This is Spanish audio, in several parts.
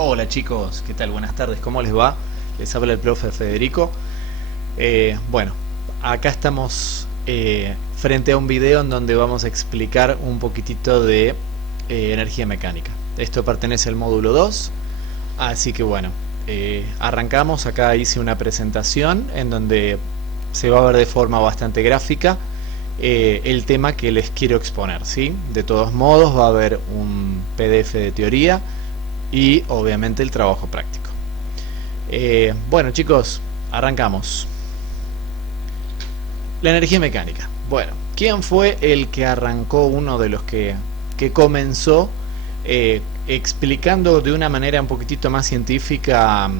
Hola chicos, ¿qué tal? Buenas tardes, ¿cómo les va? Les habla el profe Federico. Bueno, acá estamos frente a un video en donde vamos a explicar un poquitito de energía mecánica. Esto pertenece al módulo 2, así que bueno, arrancamos. Acá hice una presentación en donde se va a ver de forma bastante gráfica el tema que les quiero exponer, ¿sí? De todos modos va a haber un PDF de teoría y obviamente el trabajo práctico. Bueno chicos, arrancamos. La energía mecánica. Bueno, ¿quién fue el que arrancó, uno de los que comenzó explicando de una manera un poquitito más científica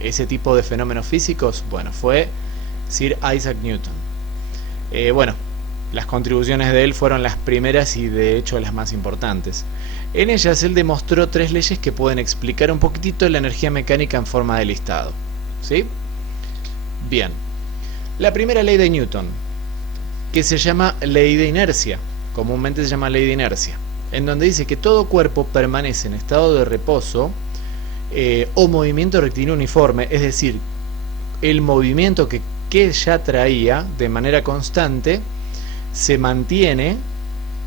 ese tipo de fenómenos físicos? Bueno, fue Sir Isaac Newton. Bueno, las contribuciones de él fueron las primeras y de hecho las más importantes. En ellas él demostró tres leyes que pueden explicar un poquitito la energía mecánica en forma de listado, ¿sí? Bien, la primera ley de Newton, que se llama ley de inercia, comúnmente se llama ley de inercia, en donde dice que todo cuerpo permanece en estado de reposo o movimiento rectilíneo uniforme, es decir, el movimiento que ya traía de manera constante se mantiene,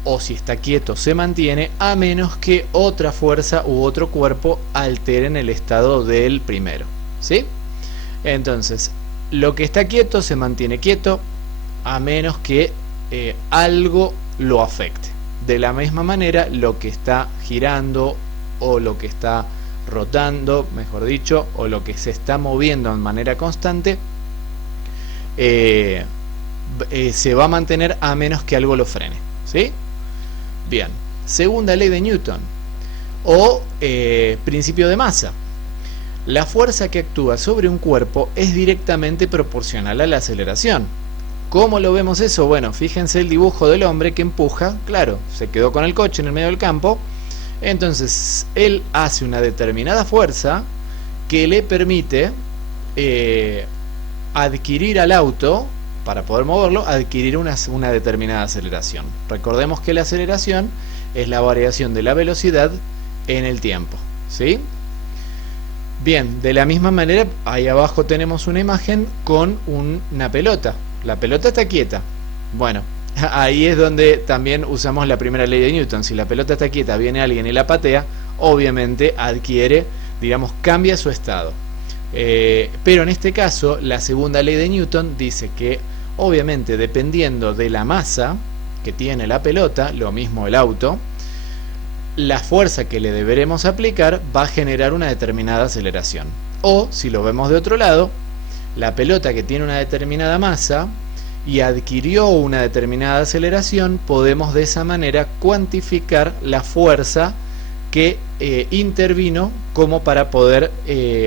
o si está quieto se mantiene, a menos que otra fuerza u otro cuerpo alteren el estado del primero, ¿sí? Entonces, lo que está quieto se mantiene quieto a menos que algo lo afecte. De la misma manera, lo que está girando o lo que está rotando, mejor dicho, o lo que se está moviendo de manera constante, se va a mantener a menos que algo lo frene, ¿sí? Bien, segunda ley de Newton o principio de masa. La fuerza que actúa sobre un cuerpo es directamente proporcional a la aceleración. ¿Cómo lo vemos eso? Bueno, fíjense el dibujo del hombre que empuja. Claro, se quedó con el coche en el medio del campo. Entonces, él hace una determinada fuerza que le permite adquirir al auto, para poder moverlo, adquirir una determinada aceleración. Recordemos que la aceleración es la variación de la velocidad en el tiempo, ¿sí? Bien, de la misma manera, ahí abajo tenemos una imagen con una pelota. La pelota está quieta. Bueno, ahí es donde también usamos la primera ley de Newton. Si la pelota está quieta, viene alguien y la patea, obviamente adquiere, digamos, cambia su estado. Pero en este caso, la segunda ley de Newton dice que, obviamente, dependiendo de la masa que tiene la pelota, lo mismo el auto, la fuerza que le deberemos aplicar va a generar una determinada aceleración. O, si lo vemos de otro lado, la pelota que tiene una determinada masa y adquirió una determinada aceleración, podemos de esa manera cuantificar la fuerza que intervino como para poder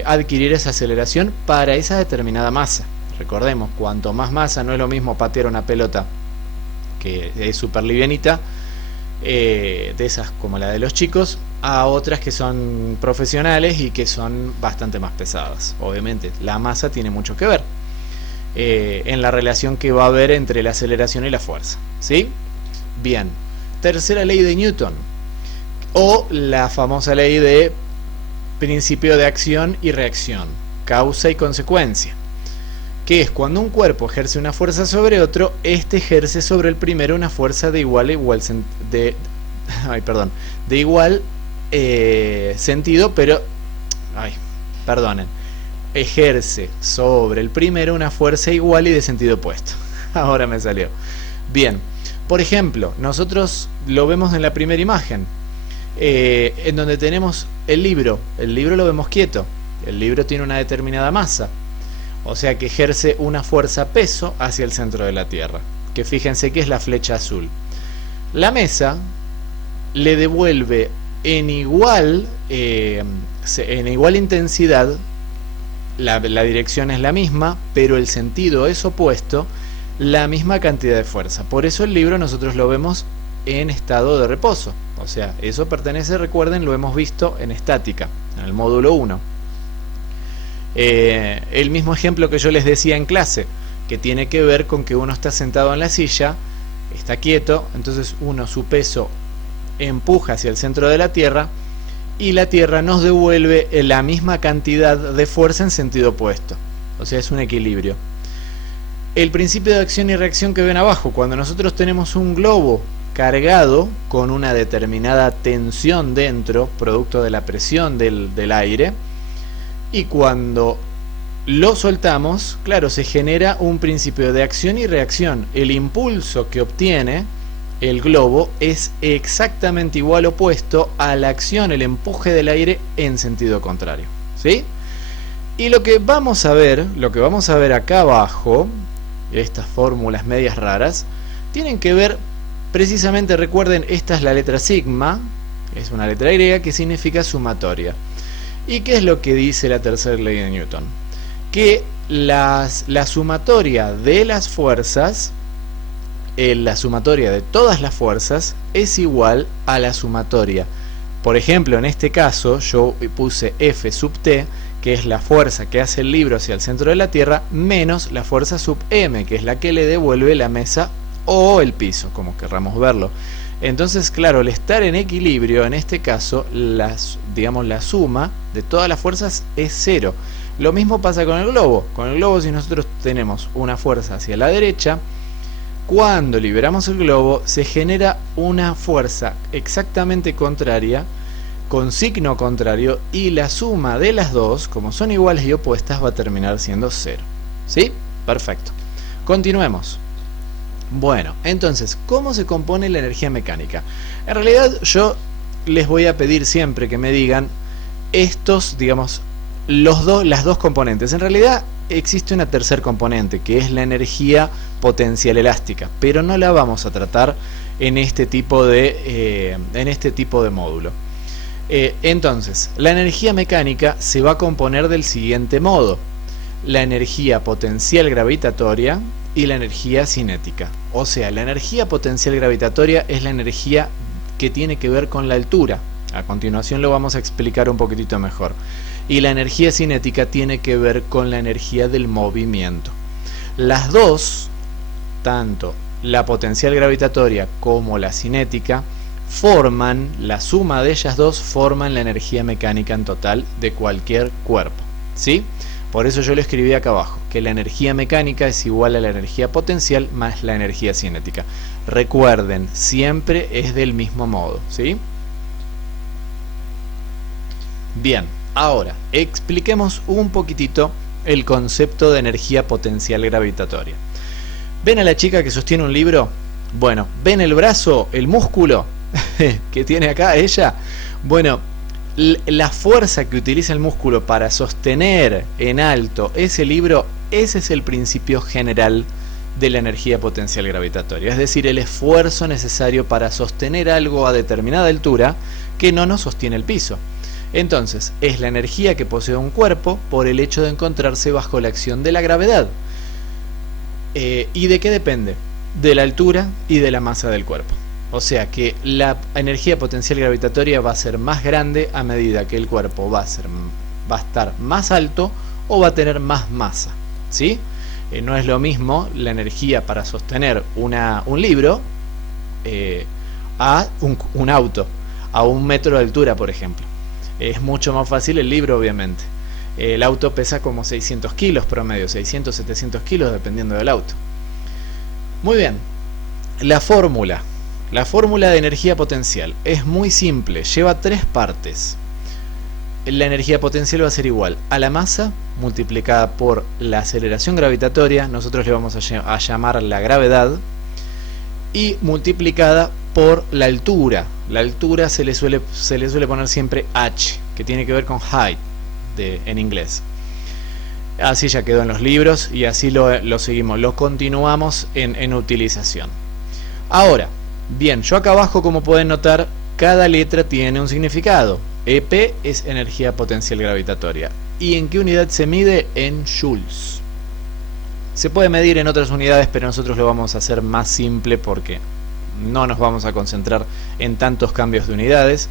adquirir esa aceleración para esa determinada masa. Recordemos, cuanto más masa, no es lo mismo patear una pelota que es súper livianita, de esas como la de los chicos, a otras que son profesionales y que son bastante más pesadas. Obviamente, la masa tiene mucho que ver en la relación que va a haber entre la aceleración y la fuerza, ¿sí? Bien, tercera ley de Newton, o la famosa ley de principio de acción y reacción, causa y consecuencia, que es cuando un cuerpo ejerce una fuerza sobre otro, este ejerce sobre el primero una fuerza de igual sentido, pero ejerce sobre el primero una fuerza igual y de sentido opuesto. Ahora me salió. Bien, por ejemplo, nosotros lo vemos en la primera imagen, en donde tenemos el libro. El libro lo vemos quieto. El libro tiene una determinada masa, o sea que ejerce una fuerza peso hacia el centro de la Tierra, que fíjense que es la flecha azul. La mesa le devuelve en igual intensidad, la dirección es la misma, pero el sentido es opuesto, la misma cantidad de fuerza. Por eso el libro nosotros lo vemos en estado de reposo. O sea, eso pertenece, recuerden, lo hemos visto en estática, en el módulo 1. El mismo ejemplo que yo les decía en clase, que tiene que ver con que uno está sentado en la silla, está quieto, entonces uno, su peso empuja hacia el centro de la Tierra, y la Tierra nos devuelve la misma cantidad de fuerza en sentido opuesto. O sea, es un equilibrio. El principio de acción y reacción que ven abajo, cuando nosotros tenemos un globo cargado con una determinada tensión dentro, producto de la presión del aire, y cuando lo soltamos, claro, se genera un principio de acción y reacción. El impulso que obtiene el globo es exactamente igual opuesto a la acción, el empuje del aire en sentido contrario, ¿sí? Y lo que vamos a ver acá abajo, estas fórmulas medias raras, tienen que ver precisamente, recuerden, esta es la letra sigma, es una letra griega que significa sumatoria. ¿Y qué es lo que dice la tercera ley de Newton? Que la sumatoria de las fuerzas, la sumatoria de todas las fuerzas es igual a la sumatoria. Por ejemplo, en este caso yo puse F sub T, que es la fuerza que hace el libro hacia el centro de la Tierra, menos la fuerza sub M, que es la que le devuelve la mesa o el piso, como querramos verlo. Entonces, claro, el estar en equilibrio, en este caso, digamos, la suma de todas las fuerzas es cero. Lo mismo pasa con el globo. Con el globo, si nosotros tenemos una fuerza hacia la derecha, cuando liberamos el globo se genera una fuerza exactamente contraria, con signo contrario, y la suma de las dos, como son iguales y opuestas, va a terminar siendo cero. ¿Sí? Perfecto. Continuemos. Bueno, entonces, ¿cómo se compone la energía mecánica? En realidad yo les voy a pedir siempre que me digan estos, digamos, las dos componentes. En realidad existe una tercer componente, que es la energía potencial elástica, pero no la vamos a tratar en este tipo de módulo. Entonces, la energía mecánica se va a componer del siguiente modo: la energía potencial gravitatoria y la energía cinética. O sea, la energía potencial gravitatoria es la energía que tiene que ver con la altura. A continuación lo vamos a explicar un poquitito mejor. Y la energía cinética tiene que ver con la energía del movimiento. Las dos, tanto la potencial gravitatoria como la cinética, forman, la suma de ellas dos forman la energía mecánica en total de cualquier cuerpo, ¿sí? Por eso yo lo escribí acá abajo, que la energía mecánica es igual a la energía potencial más la energía cinética. Recuerden, siempre es del mismo modo, ¿sí? Bien, ahora expliquemos un poquitito el concepto de energía potencial gravitatoria. ¿Ven a la chica que sostiene un libro? Bueno, ¿ven el brazo, el músculo que tiene acá ella? Bueno, la fuerza que utiliza el músculo para sostener en alto ese libro, ese es el principio general de la energía potencial gravitatoria, es decir, el esfuerzo necesario para sostener algo a determinada altura que no nos sostiene el piso. Entonces, es la energía que posee un cuerpo por el hecho de encontrarse bajo la acción de la gravedad. ¿Y de qué depende? De la altura y de la masa del cuerpo. O sea que la energía potencial gravitatoria va a ser más grande a medida que el cuerpo va a estar más alto o va a tener más masa, ¿sí? No es lo mismo la energía para sostener un libro a un auto, a 1 metro de altura, por ejemplo. Es mucho más fácil el libro, obviamente. El auto pesa como 600 kilos promedio, 600, 700 kilos dependiendo del auto. Muy bien, la fórmula de energía potencial es muy simple, lleva 3 partes. La energía potencial va a ser igual a la masa multiplicada por la aceleración gravitatoria, nosotros le vamos a llamar la gravedad, y multiplicada por la altura. La altura se le suele poner siempre h, que tiene que ver con height en inglés. Así ya quedó en los libros y así lo seguimos, lo continuamos en utilización. Ahora, bien, yo acá abajo, como pueden notar, cada letra tiene un significado. EP es energía potencial gravitatoria. ¿Y en qué unidad se mide? En joules. Se puede medir en otras unidades, pero nosotros lo vamos a hacer más simple porque no nos vamos a concentrar en tantos cambios de unidades.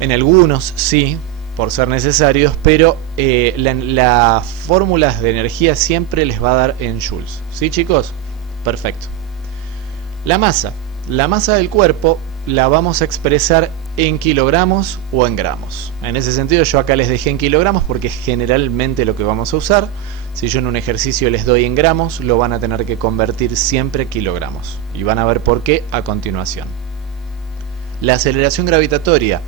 En algunos sí, por ser necesarios, pero las fórmulas de energía siempre les va a dar en joules. ¿Sí, chicos? Perfecto. La masa del cuerpo la vamos a expresar en kilogramos o en gramos. En ese sentido yo acá les dejé en kilogramos porque es generalmente lo que vamos a usar. Si yo en un ejercicio les doy en gramos, lo van a tener que convertir siempre a kilogramos. Y van a ver por qué a continuación. La aceleración gravitatoria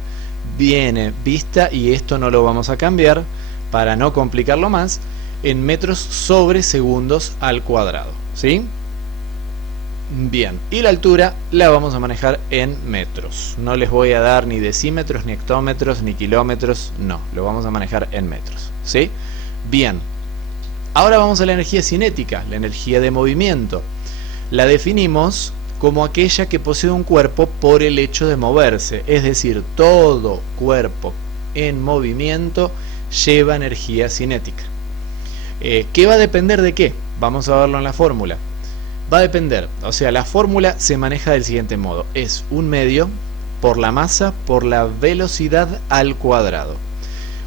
viene vista, y esto no lo vamos a cambiar para no complicarlo más, en metros sobre segundos al cuadrado, ¿sí? Bien, y la altura la vamos a manejar en metros. No les voy a dar ni decímetros, ni hectómetros, ni kilómetros, no, lo vamos a manejar en metros, ¿sí? Bien, ahora vamos a la energía cinética, la energía de movimiento. La definimos como aquella que posee un cuerpo por el hecho de moverse, es decir, todo cuerpo en movimiento lleva energía cinética. ¿Qué va a depender de qué? Vamos a verlo en la fórmula. Va a depender, o sea, la fórmula se maneja del siguiente modo: es un medio por la masa por la velocidad al cuadrado.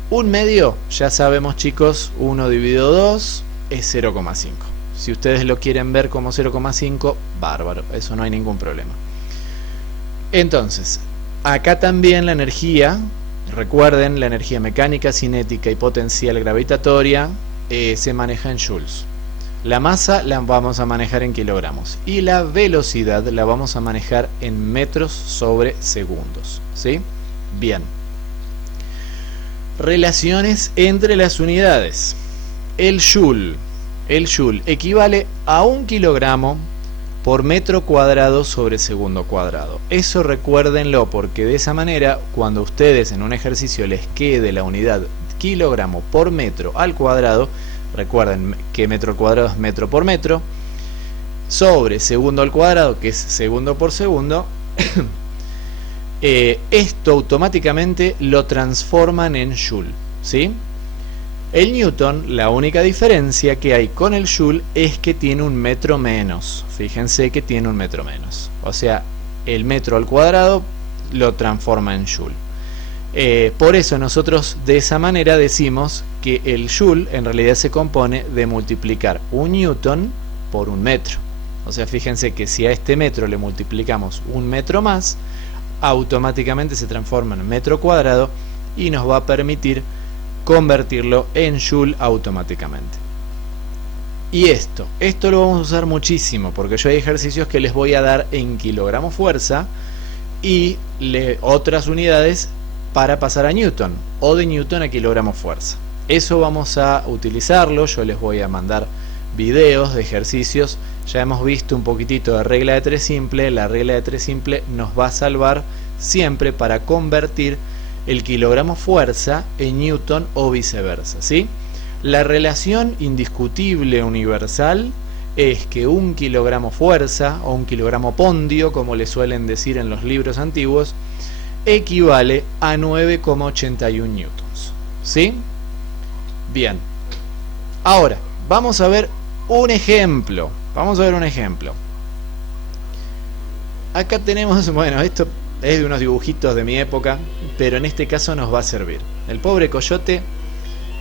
Un medio, ya sabemos chicos, 1 dividido 2 es 0,5. Si ustedes lo quieren ver como 0,5, bárbaro, eso no hay ningún problema. Entonces, acá también la energía, recuerden, la energía mecánica, cinética y potencial gravitatoria se maneja en joules. La masa la vamos a manejar en kilogramos y la velocidad la vamos a manejar en metros sobre segundos, ¿sí? Bien. Relaciones entre las unidades. El joule equivale a 1 kilogramo por metro cuadrado sobre segundo cuadrado. Eso recuérdenlo, porque de esa manera, cuando ustedes en un ejercicio les quede la unidad kilogramo por metro al cuadrado, recuerden que metro al cuadrado es metro por metro, sobre segundo al cuadrado, que es segundo por segundo, esto automáticamente lo transforman en joule, ¿sí? El newton, la única diferencia que hay con el joule es que tiene un metro menos. Fíjense que tiene un metro menos. O sea, el metro al cuadrado lo transforma en joule. Por eso nosotros de esa manera decimos que el joule en realidad se compone de multiplicar un newton por un metro. O sea, fíjense que si a este metro le multiplicamos un metro más, automáticamente se transforma en metro cuadrado y nos va a permitir convertirlo en joule automáticamente. Y esto lo vamos a usar muchísimo, porque yo hay ejercicios que les voy a dar en kilogramo fuerza y otras unidades para pasar a newton, o de newton a kilogramo fuerza. Eso vamos a utilizarlo, yo les voy a mandar videos de ejercicios. Ya hemos visto un poquitito de regla de 3 simple. La regla de 3 simple nos va a salvar siempre para convertir el kilogramo fuerza en newton o viceversa, ¿sí? La relación indiscutible universal es que 1 kilogramo fuerza o 1 kilogramo pondio, como le suelen decir en los libros antiguos, equivale a 9,81 newtons, ¿sí? Bien, ahora vamos a ver un ejemplo. Acá tenemos, bueno, esto es de unos dibujitos de mi época, pero en este caso nos va a servir. El pobre coyote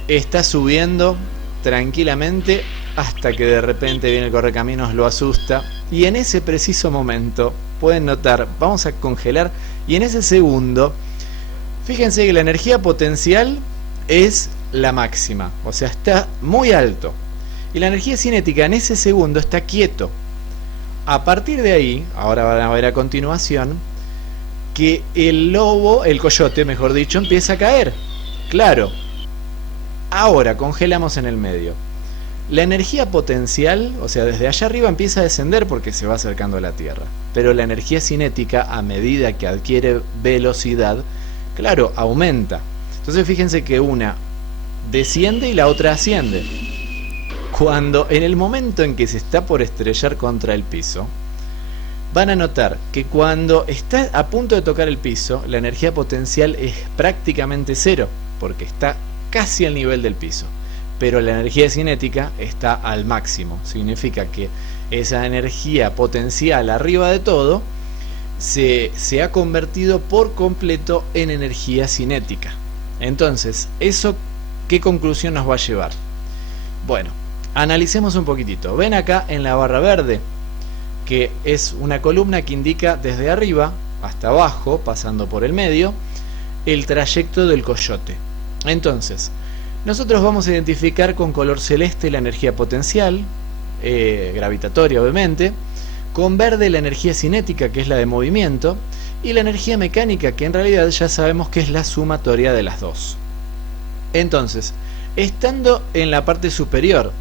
está subiendo tranquilamente hasta que de repente viene el correcaminos, lo asusta, y en ese preciso momento, pueden notar, vamos a congelar, y en ese segundo, fíjense que la energía potencial es la máxima, o sea, está muy alto, y la energía cinética en ese segundo está quieto. A partir de ahí, ahora van a ver a continuación, que el coyote, mejor dicho, empieza a caer. Claro. Ahora congelamos en el medio. La energía potencial, o sea, desde allá arriba empieza a descender porque se va acercando a la Tierra. Pero la energía cinética, a medida que adquiere velocidad, claro, aumenta. Entonces fíjense que una desciende y la otra asciende. En el momento en que se está por estrellar contra el piso, van a notar que cuando está a punto de tocar el piso, la energía potencial es prácticamente cero, porque está casi al nivel del piso. Pero la energía cinética está al máximo. Significa que esa energía potencial arriba de todo se ha convertido por completo en energía cinética. Entonces, ¿eso qué conclusión nos va a llevar? Bueno, analicemos un poquitito. Ven acá en la barra verde que es una columna que indica desde arriba hasta abajo, pasando por el medio, el trayecto del coyote. Entonces, nosotros vamos a identificar con color celeste la energía potencial, gravitatoria obviamente, con verde la energía cinética, que es la de movimiento, y la energía mecánica, que en realidad ya sabemos que es la sumatoria de las dos. Entonces, estando en la parte superior,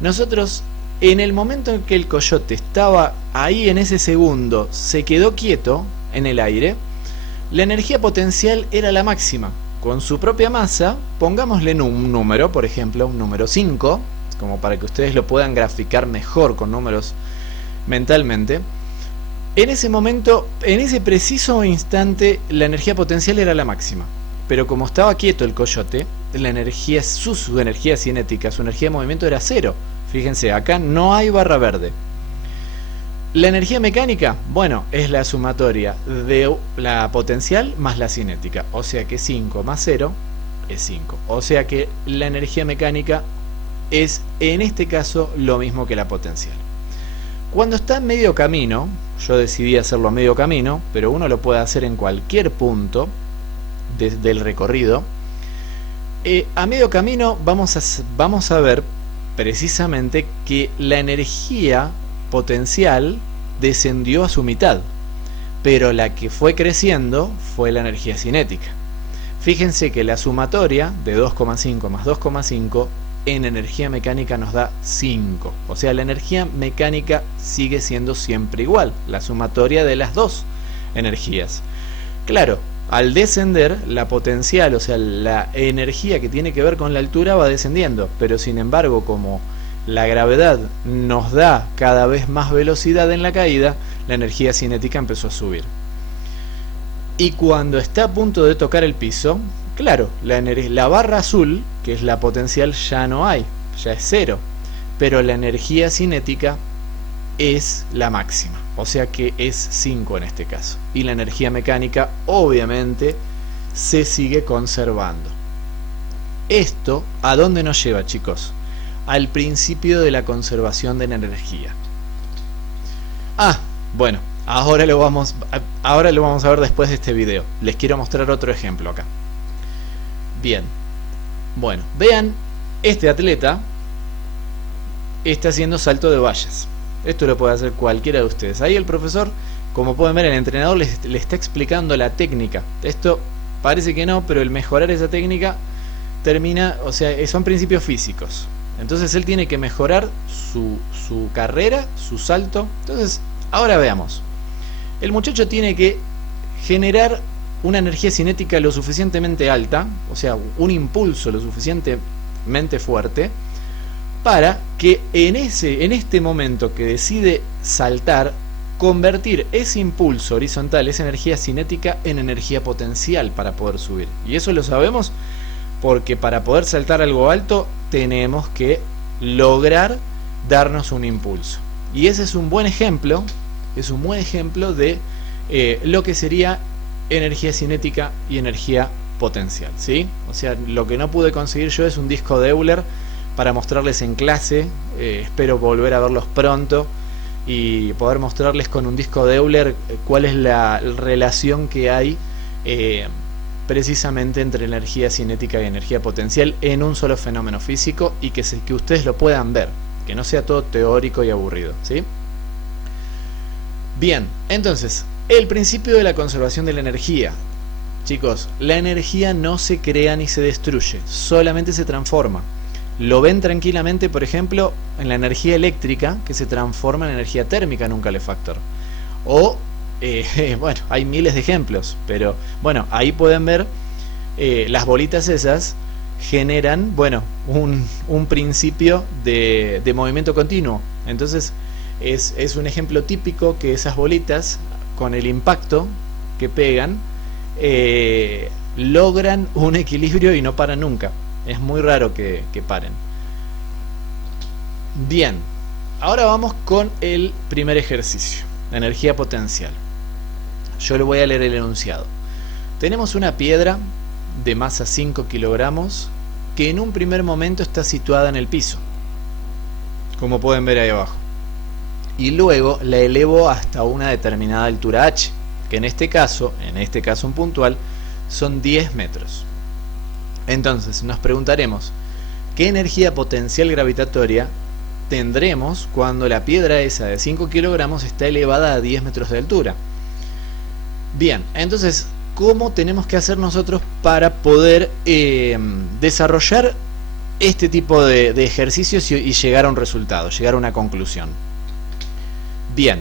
nosotros en el momento en que el coyote estaba ahí en ese segundo, se quedó quieto en el aire, la energía potencial era la máxima. Con su propia masa, pongámosle un número, por ejemplo, un número 5, como para que ustedes lo puedan graficar mejor con números mentalmente. En ese momento, en ese preciso instante, la energía potencial era la máxima. Pero como estaba quieto el coyote, la energía, su energía cinética, su energía de movimiento era 0. Fíjense, acá no hay barra verde. La energía mecánica, bueno, es la sumatoria de la potencial más la cinética. O sea que 5 más 0 es 5. O sea que la energía mecánica es, en este caso, lo mismo que la potencial. Cuando está en medio camino, yo decidí hacerlo a medio camino, pero uno lo puede hacer en cualquier punto del recorrido. A medio camino vamos a ver precisamente que la energía potencial descendió a su mitad, pero la que fue creciendo fue la energía cinética. Fíjense que la sumatoria de 2,5 más 2,5 en energía mecánica nos da 5, o sea, la energía mecánica sigue siendo siempre igual, la sumatoria de las dos energías. Claro, al descender, la potencial, o sea, la energía que tiene que ver con la altura va descendiendo, pero sin embargo, como la gravedad nos da cada vez más velocidad en la caída, la energía cinética empezó a subir. Y cuando está a punto de tocar el piso, claro, la barra azul, que es la potencial, ya no hay, ya es 0, pero la energía cinética es la máxima, o sea que es 5 en este caso, y la energía mecánica obviamente se sigue conservando. Esto, ¿a dónde nos lleva, chicos? Al principio de la conservación de la energía. Bueno, ahora lo vamos a ver después de este video. Les quiero mostrar otro ejemplo acá. Bien, bueno, vean, este atleta está haciendo salto de vallas. Esto lo puede hacer cualquiera de ustedes. Ahí el profesor, como pueden ver, el entrenador le está explicando la técnica. Esto parece que no, pero el mejorar esa técnica termina, o sea, son principios físicos. Entonces él tiene que mejorar su carrera, su salto. Entonces, ahora veamos. El muchacho tiene que generar una energía cinética lo suficientemente alta, o sea, un impulso lo suficientemente fuerte, para que en este momento que decide saltar, convertir ese impulso horizontal, esa energía cinética, en energía potencial para poder subir. Y eso lo sabemos porque para poder saltar algo alto tenemos que lograr darnos un impulso. Y ese es un buen ejemplo, de lo que sería energía cinética y energía potencial, ¿sí? O sea, lo que no pude conseguir yo es un disco de Euler para mostrarles en clase. Espero volver a verlos pronto y poder mostrarles con un disco de Euler cuál es la relación que hay precisamente entre energía cinética y energía potencial en un solo fenómeno físico, y que ustedes lo puedan ver, que no sea todo teórico y aburrido, ¿sí? Bien, entonces, el principio de la conservación de la energía. Chicos, la energía no se crea ni se destruye, solamente se transforma. Lo ven tranquilamente, por ejemplo, en la energía eléctrica, que se transforma en energía térmica en un calefactor. O, bueno, hay miles de ejemplos, pero bueno, ahí pueden ver las bolitas esas generan, bueno, un principio de movimiento continuo. Entonces, es un ejemplo típico que esas bolitas, con el impacto que pegan, logran un equilibrio y no paran nunca. Es muy raro que paren. Bien, ahora vamos con el primer ejercicio, la energía potencial. Yo le voy a leer el enunciado. Tenemos una piedra de masa 5 kilogramos que en un primer momento está situada en el piso, como pueden ver ahí abajo, y luego la elevo hasta una determinada altura h. que en este caso en puntual, son 10 metros. Entonces nos preguntaremos, ¿qué energía potencial gravitatoria tendremos cuando la piedra esa de 5 kilogramos está elevada a 10 metros de altura? Bien, entonces, ¿cómo tenemos que hacer nosotros para poder desarrollar este tipo de ejercicios y llegar a un resultado, llegar a una conclusión? Bien,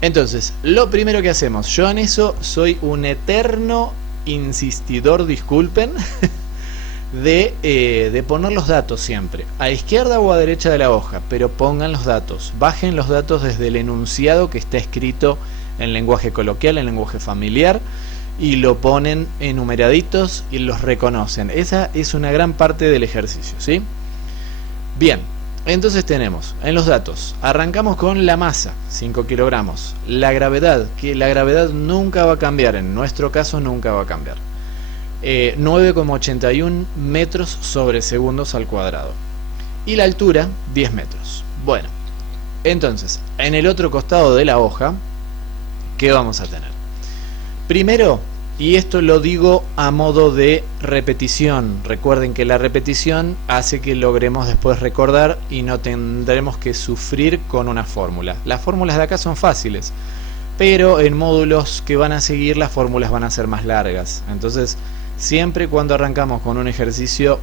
entonces, lo primero que hacemos, yo en eso soy un eterno insistidor, disculpen, de poner los datos siempre, a izquierda o a derecha de la hoja, pero pongan los datos, bajen los datos desde el enunciado que está escrito en lenguaje coloquial, en lenguaje familiar, y lo ponen enumeraditos y los reconocen. Esa es una gran parte del ejercicio, ¿sí? Bien, entonces tenemos en los datos, arrancamos con la masa, 5 kilogramos, la gravedad, que la gravedad nunca va a cambiar, en nuestro caso nunca va a cambiar, 9,81 metros sobre segundos al cuadrado, y la altura 10 metros. Bueno, entonces, en el otro costado de la hoja, ¿qué vamos a tener? Primero, y esto lo digo a modo de repetición, recuerden que la repetición hace que logremos después recordar y no tendremos que sufrir con una fórmula. Las fórmulas de acá son fáciles, pero en módulos que van a seguir las fórmulas van a ser más largas. Entonces, siempre cuando arrancamos con un ejercicio,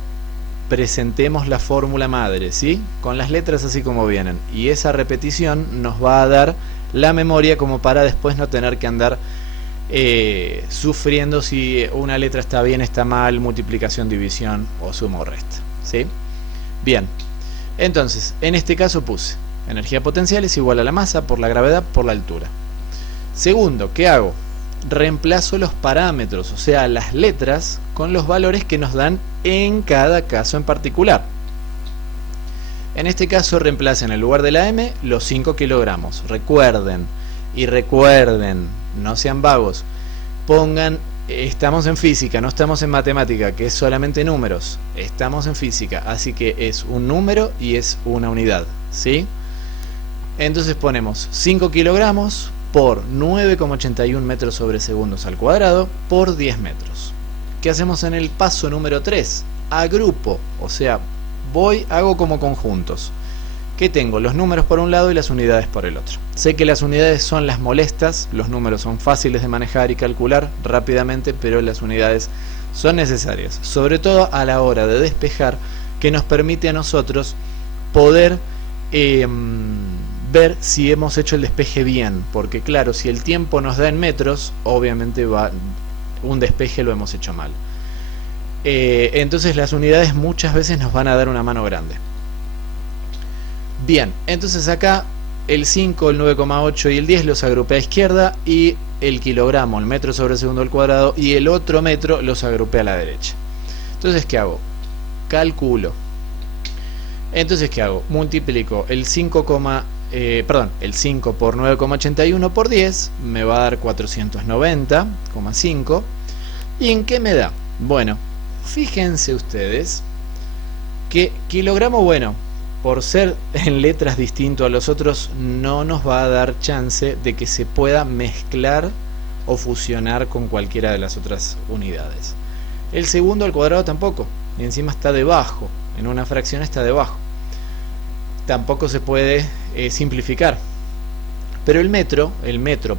presentemos la fórmula madre, ¿sí? Con las letras así como vienen. Y esa repetición nos va a dar la memoria como para después no tener que andar sufriendo si una letra está bien, está mal, multiplicación, división o suma o resta, ¿sí? Bien, entonces en este caso puse energía potencial es igual a la masa por la gravedad por la altura. Segundo, ¿qué hago? Reemplazo los parámetros, o sea las letras, con los valores que nos dan en cada caso en particular. En este caso reemplacen en lugar de la M los 5 kilogramos. Recuerden, no sean vagos, pongan, estamos en física, no estamos en matemática, que es solamente números, estamos en física, así que es un número y es una unidad, ¿sí? Entonces ponemos 5 kilogramos por 9,81 metros sobre segundos al cuadrado por 10 metros. ¿Qué hacemos en el paso número 3? Agrupo, o sea, hago como conjuntos. Que tengo los números por un lado y las unidades por el otro. Sé que las unidades son las molestas, los números son fáciles de manejar y calcular rápidamente, pero las unidades son necesarias, sobre todo a la hora de despejar, que nos permite a nosotros poder ver si hemos hecho el despeje bien, porque claro, si el tiempo nos da en metros, obviamente un despeje lo hemos hecho mal. Entonces las unidades muchas veces nos van a dar una mano grande. Bien, entonces acá el 5, el 9,8 y el 10 los agrupé a izquierda, y el kilogramo, el metro sobre segundo al cuadrado y el otro metro los agrupé a la derecha. Entonces, ¿qué hago? Calculo. Entonces, ¿qué hago? Multiplico el 5 por 9,81 por 10, me va a dar 490,5. ¿Y en qué me da? Bueno, fíjense ustedes que kilogramo, bueno, por ser en letras distinto a los otros, no nos va a dar chance de que se pueda mezclar o fusionar con cualquiera de las otras unidades. El segundo al cuadrado tampoco, y encima está debajo, en una fracción está debajo. Tampoco se puede simplificar. Pero el metro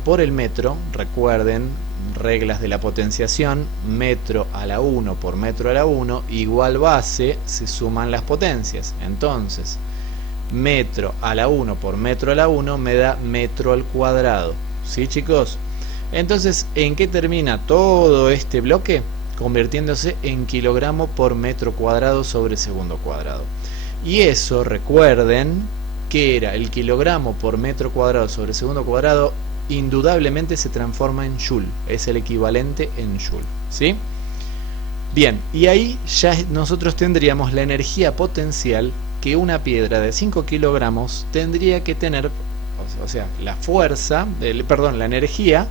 por el metro, recuerden, reglas de la potenciación, metro a la 1 por metro a la 1 igual base, se suman las potencias. Entonces, metro a la 1 por metro a la 1 me da metro al cuadrado. ¿Sí, chicos? Entonces, ¿en qué termina todo este bloque? Convirtiéndose en kilogramo por metro cuadrado sobre segundo cuadrado. Y eso, recuerden, que era el kilogramo por metro cuadrado sobre segundo cuadrado, indudablemente se transforma en joule, es el equivalente en joule, ¿sí? Bien, y ahí ya nosotros tendríamos la energía potencial que una piedra de 5 kilogramos tendría que tener, o sea, la fuerza, la energía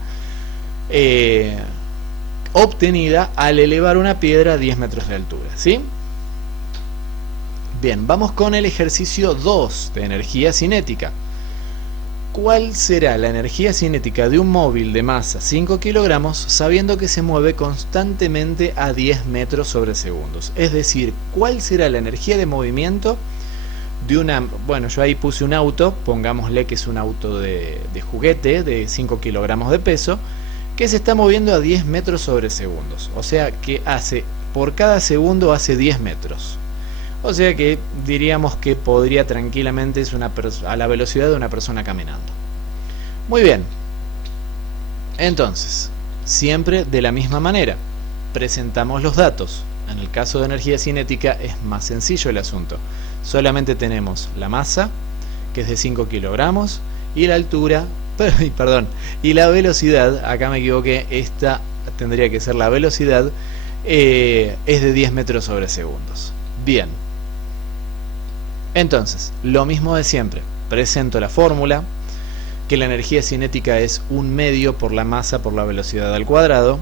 obtenida al elevar una piedra a 10 metros de altura, ¿sí? Bien, vamos con el ejercicio 2 de energía cinética. ¿Cuál será la energía cinética de un móvil de masa 5 kilogramos sabiendo que se mueve constantemente a 10 metros sobre segundos? Es decir, ¿cuál será la energía de movimiento de una... Bueno, yo ahí puse un auto, pongámosle que es un auto de juguete de 5 kilogramos de peso, que se está moviendo a 10 metros sobre segundos. O sea que por cada segundo hace 10 metros. O sea que diríamos que podría tranquilamente a la velocidad de una persona caminando. Muy bien. Entonces, siempre de la misma manera, presentamos los datos. En el caso de energía cinética es más sencillo el asunto. Solamente tenemos la masa, que es de 5 kilogramos, y la altura, perdón, y la velocidad, acá me equivoqué, esta tendría que ser la velocidad, es de 10 metros sobre segundos. Bien. Entonces, lo mismo de siempre, presento la fórmula, que la energía cinética es 1 medio por la masa por la velocidad al cuadrado.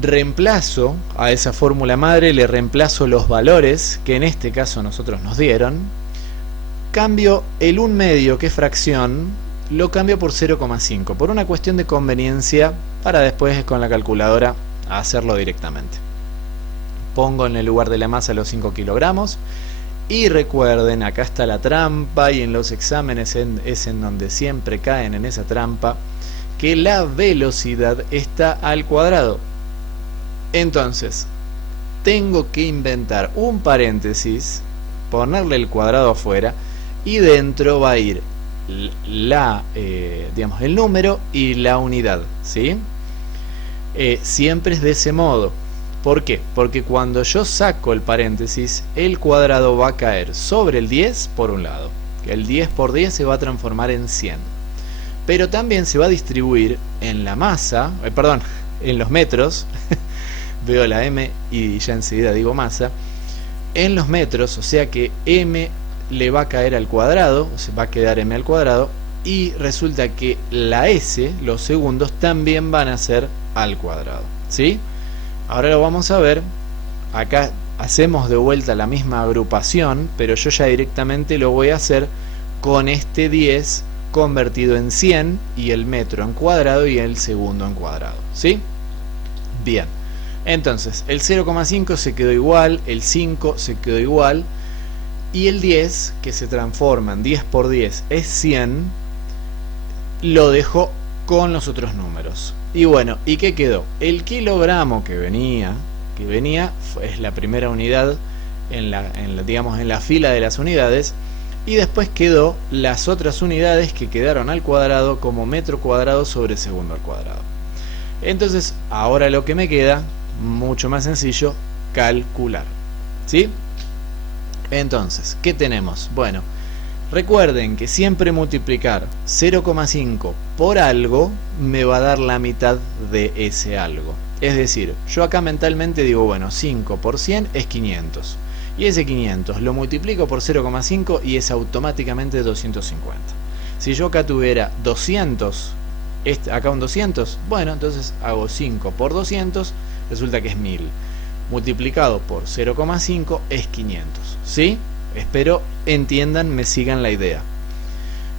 Reemplazo a esa fórmula madre, le reemplazo los valores que en este caso nosotros nos dieron. Cambio el 1 medio, que es fracción, lo cambio por 0,5, por una cuestión de conveniencia para después con la calculadora hacerlo directamente. Pongo en el lugar de la masa los 5 kilogramos. Y recuerden, acá está la trampa, y en los exámenes es en donde siempre caen en esa trampa, que la velocidad está al cuadrado. Entonces, tengo que inventar un paréntesis, ponerle el cuadrado afuera, y dentro va a ir digamos, el número y la unidad, ¿sí? Siempre es de ese modo. ¿Por qué? Porque cuando yo saco el paréntesis, el cuadrado va a caer sobre el 10 por un lado. El 10 por 10 se va a transformar en 100. Pero también se va a distribuir en la masa, en los metros, veo la M y ya enseguida digo masa, en los metros, o sea que M le va a caer al cuadrado, o sea, va a quedar M al cuadrado, y resulta que la S, los segundos, también van a ser al cuadrado, ¿sí? Ahora lo vamos a ver. Acá hacemos de vuelta la misma agrupación, pero yo ya directamente lo voy a hacer con este 10 convertido en 100 y el metro en cuadrado y el segundo en cuadrado, ¿sí? Bien, entonces el 0,5 se quedó igual, el 5 se quedó igual, y el 10, que se transforma en 10 por 10 es 100, lo dejo con los otros números. Y bueno, ¿y qué quedó? El kilogramo que venía es la primera unidad digamos, en la fila de las unidades, y después quedó las otras unidades que quedaron al cuadrado como metro cuadrado sobre segundo al cuadrado. Entonces, ahora lo que me queda, mucho más sencillo, calcular, ¿sí? Entonces, ¿qué tenemos? Bueno, recuerden que siempre multiplicar 0,5 por algo me va a dar la mitad de ese algo. Es decir, yo acá mentalmente digo, bueno, 5 por 100 es 500. Y ese 500 lo multiplico por 0,5 y es automáticamente 250. Si yo acá tuviera 200, acá un 200, bueno, entonces hago 5 por 200, resulta que es 1000. Multiplicado por 0,5 es 500, ¿sí? Espero entiendan, me sigan la idea.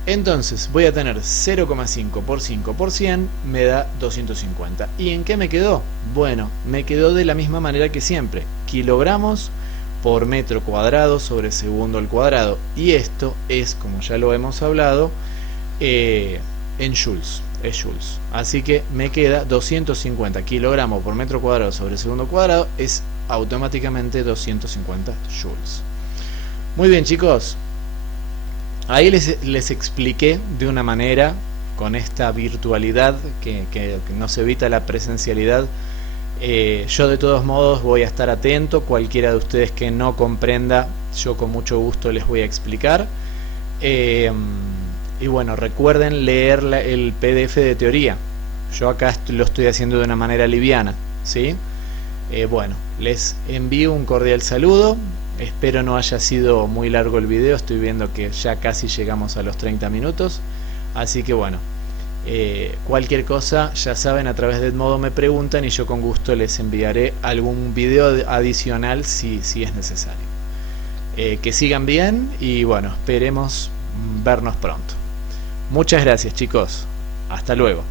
Entonces voy a tener 0,5 por 5 por 100 me da 250. ¿Y en qué me quedó? Bueno, me quedó de la misma manera que siempre, kilogramos por metro cuadrado sobre segundo al cuadrado, y esto es, como ya lo hemos hablado, en joules, es joules. Así que me queda 250 kilogramos por metro cuadrado sobre segundo cuadrado, es automáticamente 250 joules. Muy bien, chicos, ahí les expliqué de una manera, con esta virtualidad que nos evita la presencialidad. Yo de todos modos voy a estar atento, cualquiera de ustedes que no comprenda, yo con mucho gusto les voy a explicar. Y bueno, recuerden leer el PDF de teoría. Yo acá lo estoy haciendo de una manera liviana, ¿sí? Bueno, les envío un cordial saludo. Espero no haya sido muy largo el video. Estoy viendo que ya casi llegamos a los 30 minutos. Así que bueno, cualquier cosa, ya saben, a través de Edmodo me preguntan y yo con gusto les enviaré algún video adicional si es necesario. Que sigan bien y bueno, esperemos vernos pronto. Muchas gracias, chicos. Hasta luego.